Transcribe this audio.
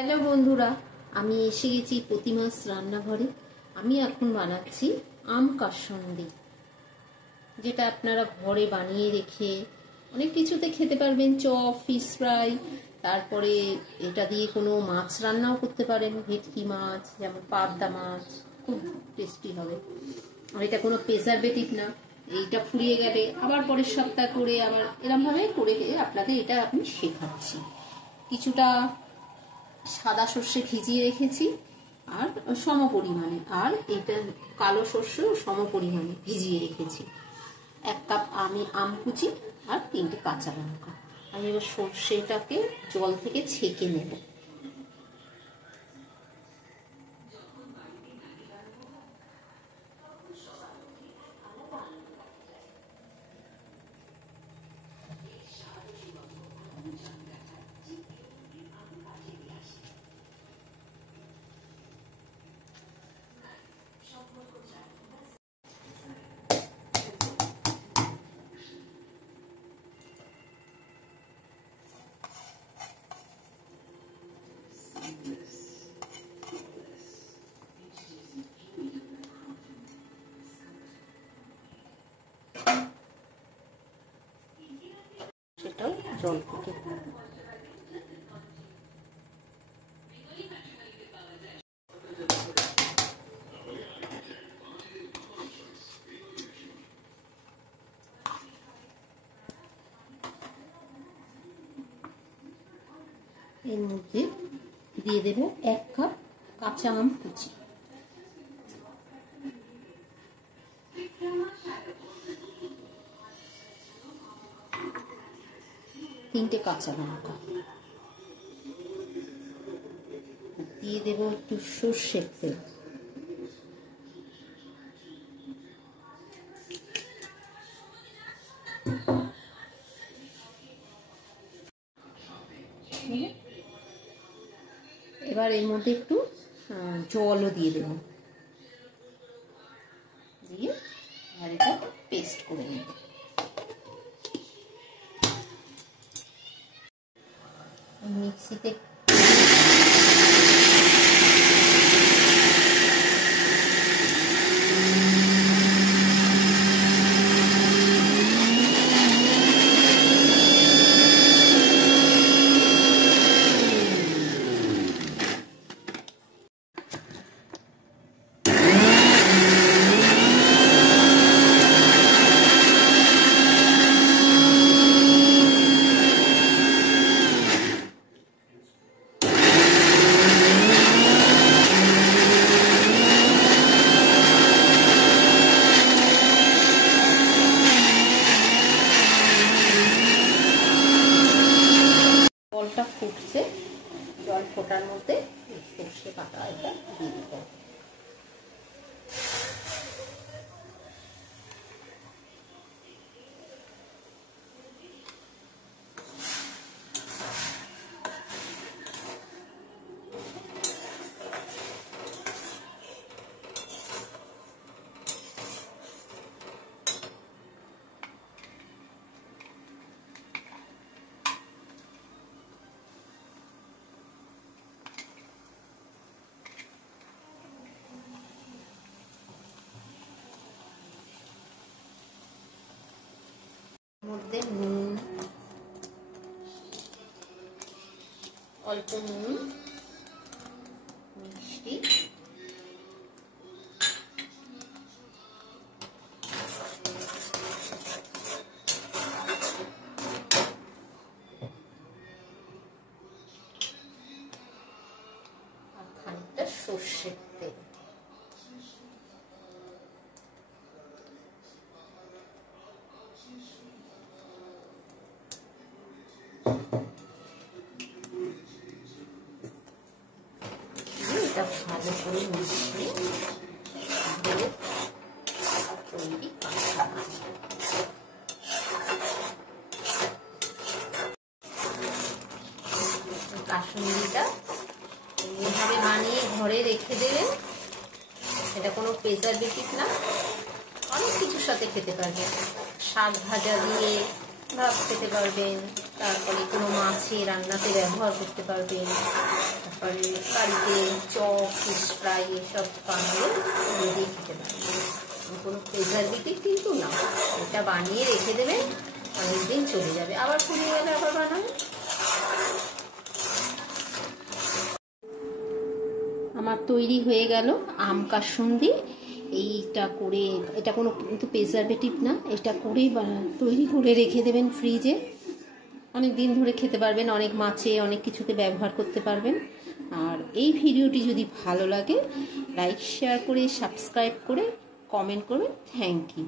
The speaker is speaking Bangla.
হ্যালো বন্ধুরা, আমি এসে গেছি প্রতিমাস রান্নাঘরে। আমি এখন বানাচ্ছি আম কাসুন্দি, যেটা আপনারা ঘরে বানিয়ে রেখে অনেক কিছুতে খেতে পারবেন। চপ, ফিশ ফ্রাই, তারপরে এটা দিয়ে কোনো মাছ রান্নাও করতে পারেন, ভেটকি মাছ, যেমন পাবদা মাছ, খুব টেস্টি হবে। আর এটা কোনো প্রিজারভেটিভ না। এইটা ফুরিয়ে গেলে আবার পরের সপ্তাহ করে আবার এরমভাবে করে আপনাদের এটা আমি শেখাচ্ছি। কিছুটা সাদা সর্ষে ভিজিয়ে রেখেছি আর সম পরিমাণে, আর এটা কালো সর্ষেও সম পরিমাণে ভিজিয়ে রেখেছি। 1 কাপ আমি আম কুচি আর 3টে কাঁচা লঙ্কা। আমি এবার সর্ষেটাকে জল থেকে ছেঁকে নেব। সেটাও জল থেকে এর মধ্যে দিয়ে দেব 1 কাপ কাঁচা আম কুচি, 3টে কাঁচা লঙ্কা, দিয়ে দেব একটু সর্ষের তেল, এবার এর মধ্যে একটু জলও দিয়ে দেব, দিয়ে আর এটা পেস্ট করে নেব। মিক্সিতে জলটা ফুটছে, জল ফোটার মধ্যে সর্ষে বাটা এটা দিয়ে দিতে হবে। মধ্যে নুন, অল্প নুন, মিষ্টি, আর খানিকটা সর্ষের তেল। এটা ভালো করে মিশিয়ে তৈরি কাসুন্দিটা এইভাবে বানিয়ে ঘরে রেখে দেবেন। এটা কোনো প্রিজারভেটিভ না, অনেক কিছুর সাথে খেতে পারবেন। শাক ভাজা দিয়ে ভাত খেতে পারবেন, তারপরে কোনো মাছে রান্নাতে ব্যবহার করতে পারবেন, তারপরে বাড়িতে চপ, ফিশ ফ্রাই এসব বানালে দিয়ে খেতে পারবেন। কোনো প্রিজারভেটিভ কিন্তু না, এটা বানিয়ে রেখে দেবেন, অনেকদিন চলে যাবে, আবার ফুরিয়ে গেলে আবার বানাবেন। আমার তৈরি হয়ে গেল আম কাসুন্দি। এইটা করে, এটা কোনো কিন্তু প্রিজারভেটিভ না, এটা করেই তৈরি করে রেখে দেবেন ফ্রিজে, অনেক দিন ধরে খেতে পারবেন, অনেক মাছে অনেক কিছুতে ব্যবহার করতে পারবেন। আর এই ভিডিওটি যদি ভালো লাগে লাইক শেয়ার করে সাবস্ক্রাইব করে কমেন্ট করবেন। Thank you.